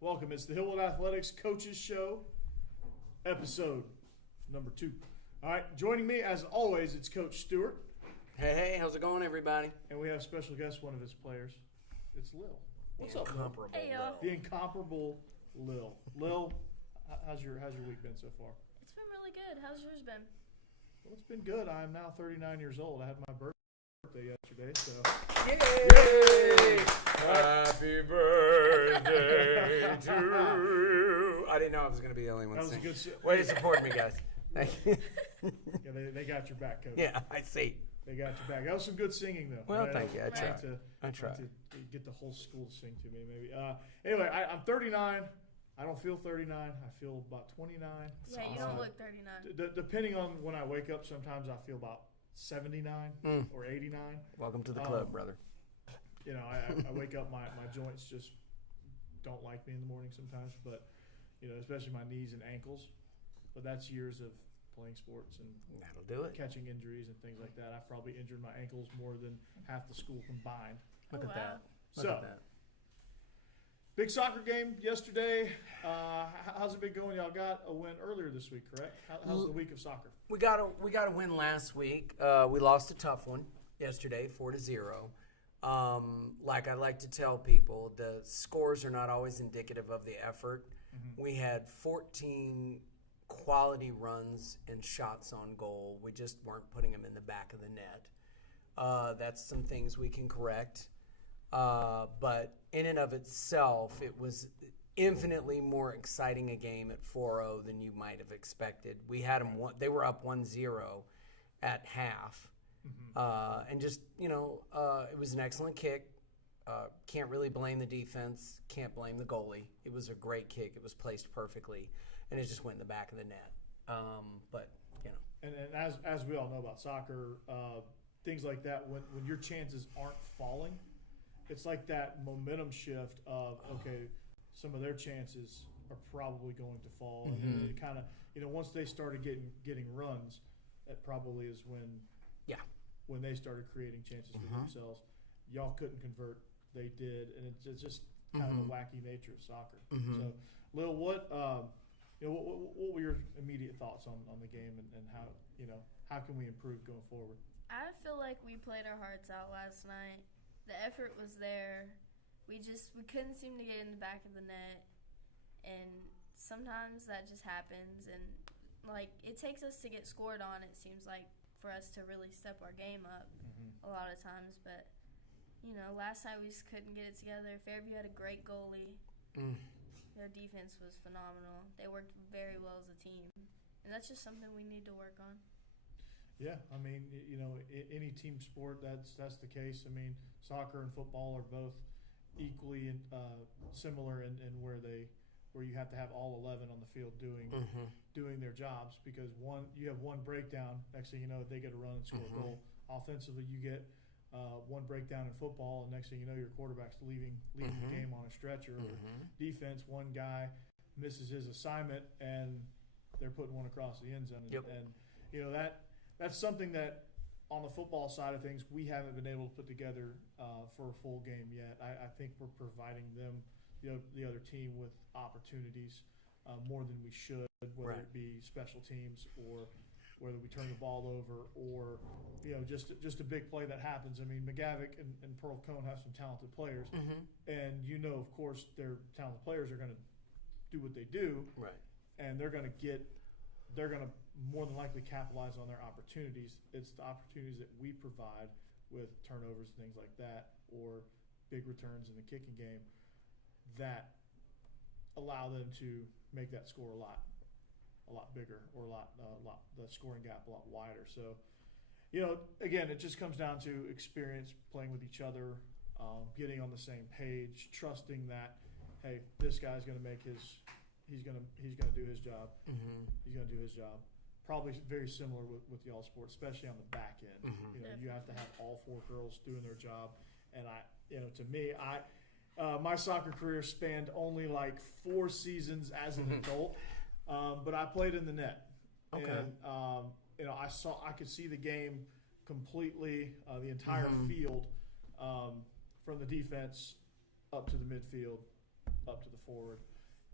Welcome. It's the Hillwood Athletics Coaches Show, episode number 2. All right, joining me as always, it's Coach Stewart. Hey, how's it going, everybody? And we have special guest, one of his players. It's Lil. What's up, Lil? Hey, Lil. The incomparable Lil. Lil, how's your week been so far? It's been really good. How's yours been? Well, it's been good. I am now 39 years old. I had my birthday yesterday, so. Yay! Happy birthday to you. I didn't know I was going to be the only one That was a singing. good. Way to support me, guys. Thank you. Yeah, they got your back, Coach. Yeah, I see. They got your back. That was some good singing, though. Well, Right? thank you. I I'd tried. like to- I tried. to get the whole school to sing to me, maybe. Anyway, I'm 39. I don't feel 39. I feel about 29. Yeah, you don't look 39. Depending on when I wake up, sometimes I feel about 79 or 89. Welcome to the club, brother. You know, I wake up, my joints just don't like me in the morning sometimes, but, you know, especially my knees and ankles. But that's years of playing sports and That'll do it. catching injuries and things like that. I've probably injured my ankles more than half the school combined. Look Oh, at wow. that. Look So, at that. big soccer game yesterday. How's it been going? Y'all got a win earlier this week, correct? How's the week of soccer? We got a win last week. We lost a tough one yesterday, 4-0. Like I like to tell people, the scores are not always indicative of the effort. Mm-hmm. We had 14 quality runs and shots on goal. We just weren't putting them in the back of the net. That's some things we can correct. But in and of itself, it was infinitely more exciting a game at 4-0 than you might have expected. We had them. They were up 1-0 at half. And just, it was an excellent kick. Can't really blame the defense. Can't blame the goalie. It was a great kick. It was placed perfectly. And it just went in the back of the net. But. And as we all know about soccer, things like that, when your chances aren't falling, it's like that momentum shift of, okay, some of their chances are probably going to fall. And then it kind of, once they started getting runs, that probably is when they started creating chances for themselves. Y'all couldn't convert. They did. And it's just kind of the wacky nature of soccer. So, Lil, what were your immediate thoughts on the game and how can we improve going forward? I feel like we played our hearts out last night. The effort was there. We couldn't seem to get in the back of the net. And sometimes that just happens. And, it takes us to get scored on, it seems like, for us to really step our game up a lot of times. But, last night we just couldn't get it together. Fairview had a great goalie. Their defense was phenomenal. They worked very well as a team. And that's just something we need to work on. Yeah, I mean, any team sport, that's the case. I mean, soccer and football are both equally similar in where you have to have all 11 on the field doing their jobs, because you have one breakdown, next thing you know, they get a run and score a goal. Offensively, you get one breakdown in football, and next thing you know, your quarterback's leaving the game on a stretcher. Or defense, one guy misses his assignment, and they're putting one across the end zone. And that's something that on the football side of things we haven't been able to put together for a full game yet. I think we're providing them, the other team, with opportunities more than we should, whether it be special teams or whether we turn the ball over or just a big play that happens. I mean, McGavick and Pearl Cone have some talented players, and of course their talented players are going to do what they do, Right. and they're going to more than likely capitalize on their opportunities. It's the opportunities that we provide with turnovers and things like that, or big returns in the kicking game, that allow them to make that score a lot bigger, or the scoring gap a lot wider. So, again, it just comes down to experience, playing with each other, getting on the same page, trusting that, hey, this guy's going to make he's going to do his job. He's going to do his job. Probably very similar with y'all sports, especially on the back end. You have to have all 4 girls doing their job. And to me, my soccer career spanned only 4 seasons as an adult, but I played in the net. Okay. And I could see the game completely, the entire field, from the defense up to the midfield. up to the forward.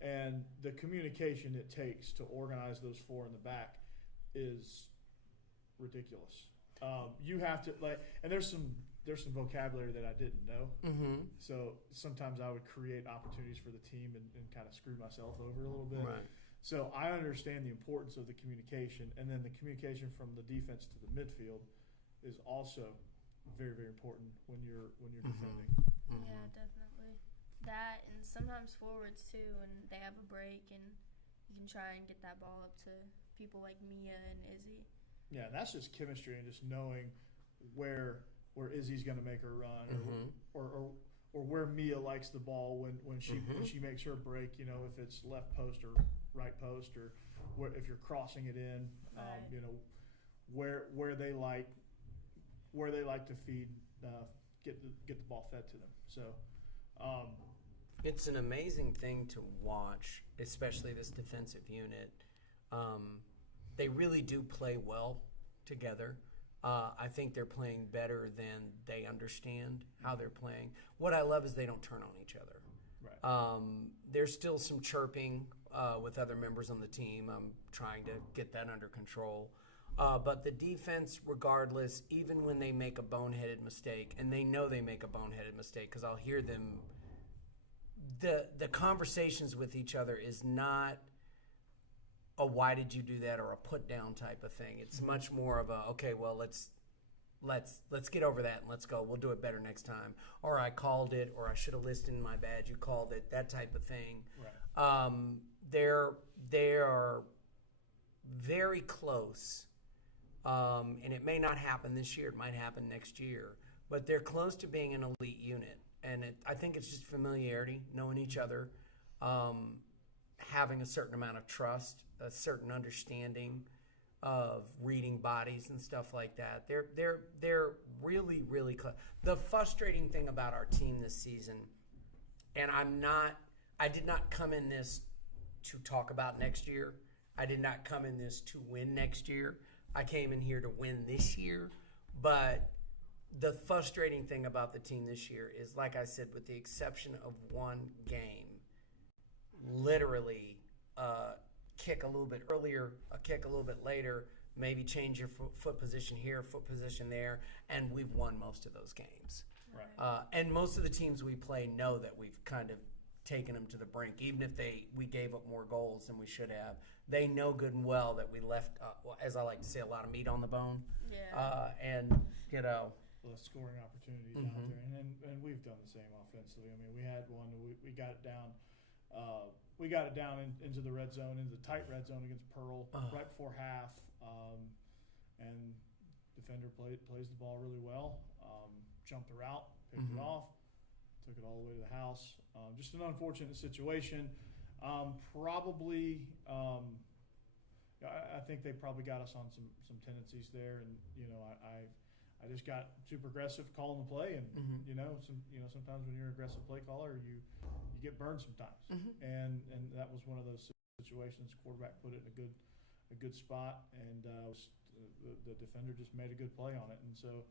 And the communication it takes to organize those four in the back is ridiculous. You have to and there's some vocabulary that I didn't know. Mm-hmm. So sometimes I would create opportunities for the team and kind of screw myself over a little bit. Right. So I understand the importance of the communication, and then the communication from the defense to the midfield is also very, very important when you're defending. Mm-hmm. Yeah, definitely. That, and sometimes forwards too, and they have a break, and you can try and get that ball up to people like Mia and Izzy. Yeah, that's just chemistry and just knowing where Izzy's going to make her run, or where Mia likes the ball when she makes her break. You know, if it's left post or right post, or if you're crossing it in. Right. You know, where they like to feed, get the ball fed to them. So. It's an amazing thing to watch, especially this defensive unit. They really do play well together. I think they're playing better than they understand how they're playing. What I love is they don't turn on each other. Right. There's still some chirping with other members on the team. I'm trying to get that under control. But the defense, regardless, even when they make a boneheaded mistake, and they know they make a boneheaded mistake because I'll hear them, the conversations with each other is not a why did you do that or a put down type of thing. It's much more of a, okay, well, let's get over that and let's go. We'll do it better next time. Or I called it, or I should have listed in my badge. You called it, that type of thing. Right. They are very close. And it may not happen this year. It might happen next year. But they're close to being an elite unit. And I think it's just familiarity, knowing each other, having a certain amount of trust, a certain understanding of reading bodies and stuff like that. They're really, really close. The frustrating thing about our team this season, and I did not come in this to talk about next year. I did not come in this to win next year. I came in here to win this year, but the frustrating thing about the team this year is, like I said, with the exception of one game, literally kick a little bit earlier, a kick a little bit later, maybe change your foot position here, foot position there, and we've won most of those games. Right. And most of the teams we play know that we've kind of taken them to the brink, even if we gave up more goals than we should have. They know good and well that we left, as I like to say, a lot of meat on the bone. Yeah. And, you know. The scoring opportunities out there, and we've done the same offensively. I mean, we had one, we got it down. We got it down into the red zone, into the tight red zone against Pearl right before half, and defender plays the ball really well. Jumped the route, picked it off, took it all the way to the house. Just an unfortunate situation. Probably, I think they probably got us on some tendencies there, and I just got too progressive calling the play, and sometimes when you're an aggressive play caller, you get burned sometimes, and that was one of those situations. Quarterback put it in a good spot, and the defender just made a good play on it, and so.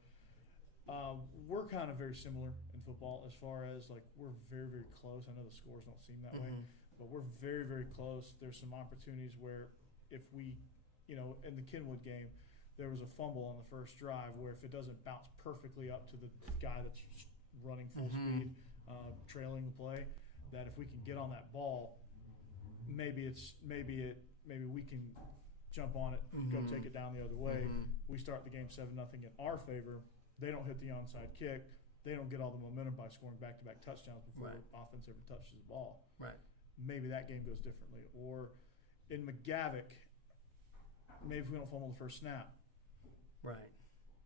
We're kind of very similar in football as far as we're very, very close. I know the scores don't seem that way, but we're very, very close. There's some opportunities where if we, in the Hillwood game, there was a fumble on the first drive where if it doesn't bounce perfectly up to the guy that's running full speed, trailing the play, that if we can get on that ball, maybe we can jump on it, go take it down the other way. We start the game 7-0 in our favor. They don't hit the onside kick. They don't get all the momentum by scoring back-to-back touchdowns before the offense ever touches the ball. Right. Maybe that game goes differently. Or in McGavick, maybe if we don't fumble the first snap. Right.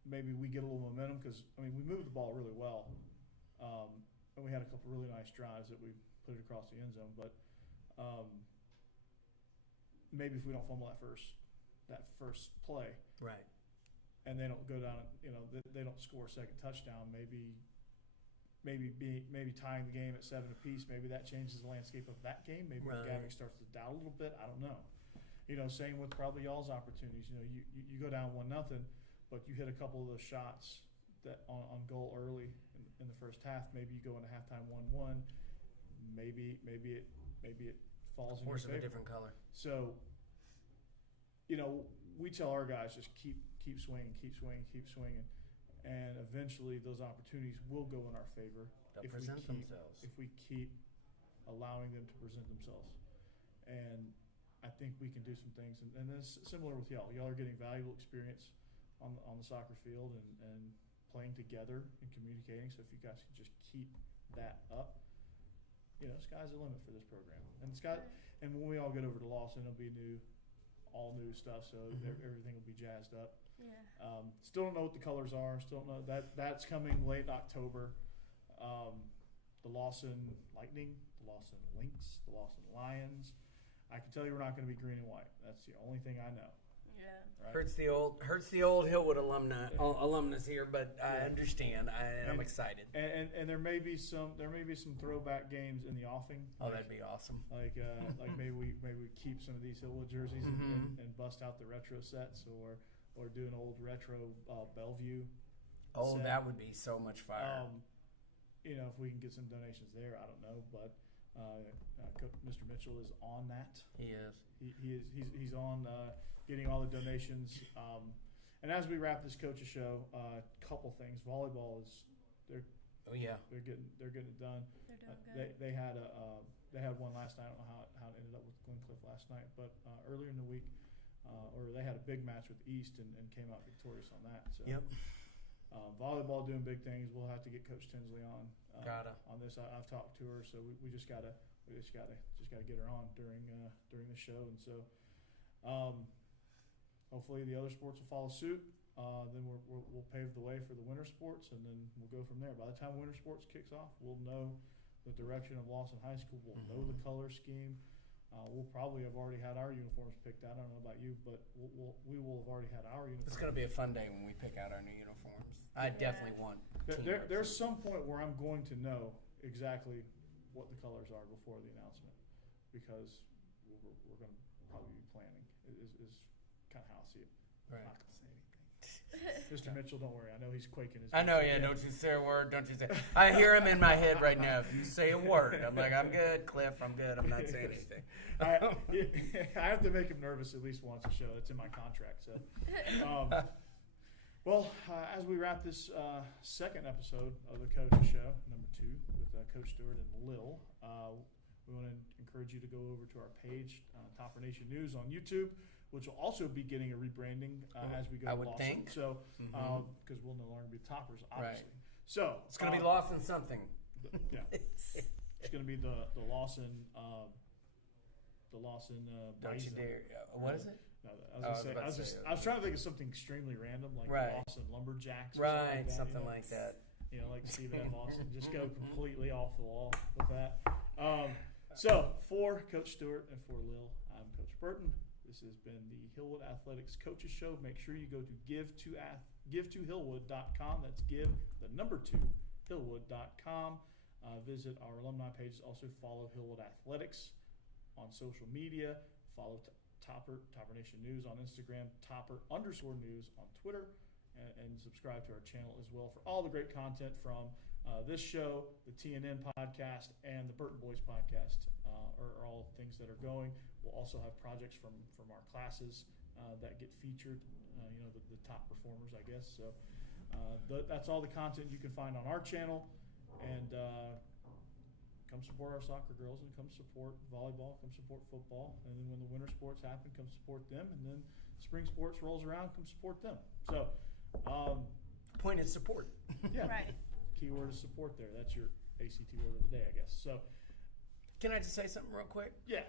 Maybe we get a little momentum because, we moved the ball really well. And we had a couple really nice drives that we put it across the end zone. But maybe if we don't fumble that first play. Right. And they don't go down, they don't score a second touchdown. Maybe tying the game at 7 apiece. Maybe that changes the landscape of that game. Maybe McGavick starts to doubt a little bit. I don't know. Same with probably y'all's opportunities. You go down 1-0, but you hit a couple of those shots that on goal early in the first half. Maybe you go into halftime 1-1. maybe it falls in your Horse of a favor. different color. So, we tell our guys just keep swinging, and eventually those opportunities will go in our favor They'll if present themselves. if we keep allowing them to present themselves. And I think we can do some things, and it's similar with y'all. Y'all are getting valuable experience on the soccer field and playing together and communicating. So if you guys can just keep that up, sky's the limit for this program. And when we all get over to Lawson, it'll be all new stuff. So everything will be jazzed up. Yeah. Still don't know what the colors are. Still don't know that's coming late October. The Lawson Lightning, the Lawson Lynx, the Lawson Lions. I can tell you we're not going to be green and white. That's the only thing I know. Yeah. Right? Hurts the old Hillwood alumnus here, but I understand, and I'm excited. And there may be some throwback games in the offing. Oh, that'd be awesome. Like maybe we keep some of these Hillwood jerseys and bust out the retro sets or do an old retro Bellevue. Oh, set. that would be so much fire. If we can get some donations there, I don't know, but Mr. Mitchell is on that. He is. He's on getting all the donations. And as we wrap this coaches show, a couple things. Volleyball they're getting it done. They're doing good. They had one last night. I don't know how it ended up with Glencliff last night, but earlier in the week, or they had a big match with East and came out victorious on that. So. Yep. Volleyball doing big things. We'll have to get Coach Tinsley on this. I've talked to her, so we just gotta get her on during the show, and so hopefully the other sports will follow suit. Then we'll pave the way for the winter sports, and then we'll go from there. By the time winter sports kicks off, we'll know the direction of Lawson High School. We'll know the color scheme. We'll probably have already had our uniforms picked out. I don't know about you, but we will have already had our uniforms. It's going to be a fun day when we pick out our new uniforms. I definitely want. There's some point where I'm going to know exactly what the colors are before the announcement, because we're going to probably be planning. Is kind of how I see it. Right. I'm not going to say anything. Mr. Mitchell, don't worry. I know he's quaking his. I know, yeah. Don't you say a word. Don't you say. I hear him in my head right now. If you say a word, I'm like, I'm good, Cliff. I'm good. I'm not saying anything. I have to make him nervous at least once a show. It's in my contract. So, as we wrap this second episode of the Coaches Show, number 2, with Coach Stewart and Lil, we want to encourage you to go over to our page, Topper Nation News on YouTube, which will also be getting a rebranding as we go. I would Lawson. think. So, because we'll no longer be Toppers, obviously. Right. So it's going to be Lawson something. Yeah, it's going to be the Lawson. Don't you Bison. dare! What is it? No, I was trying to think of something extremely random, like Right. the Lawson Lumberjacks. Or Right, something like that. Like Stephen F. Austin. Just go completely off the wall with that. So for Coach Stewart and for Lil, I'm Coach Burton. This has been the Hillwood Athletics Coaches Show. Make sure you go to give2hillwood.com. That's give the number 2 hillwood.com. Visit our alumni pages. Also follow Hillwood Athletics on social media. Follow Topper Nation News on Instagram, Topper_news on Twitter, and subscribe to our channel as well for all the great content from this show, the TNN podcast, and the Burton Boys podcast are all things that are going. We'll also have projects from our classes that get featured, the top performers, I guess. So that's all the content you can find on our channel. And come support our soccer girls, and come support volleyball, come support football. And then when the winter sports happen, come support them. And then spring sports rolls around, come support them. So point is support. Yeah. Right. Keyword is support there. That's your ACT word of the day, I guess. So can I just say something real quick? Yeah.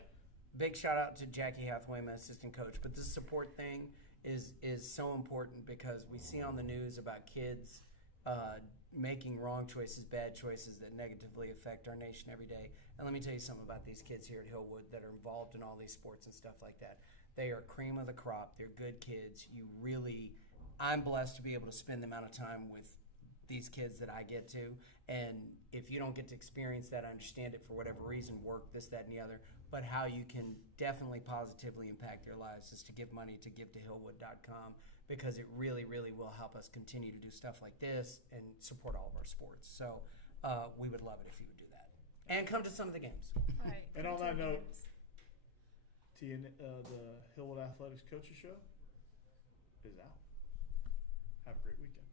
Big shout out to Jackie Hathaway, my assistant coach. But this support thing is so important, because we see on the news about kids making wrong choices, bad choices that negatively affect our nation every day. And let me tell you something about these kids here at Hillwood that are involved in all these sports and stuff like that. They are cream of the crop. They're good kids. I'm blessed to be able to spend the amount of time with these kids that I get to. And if you don't get to experience that, I understand it for whatever reason, work, this, that, and the other. But how you can definitely positively impact their lives is to give money to give2hillwood.com, because it really, really will help us continue to do stuff like this and support all of our sports. So we would love it if you would do that. And come to some of the games. All right. And on that note, games. the Hillwood Athletics Coaches Show is out. Have a great weekend.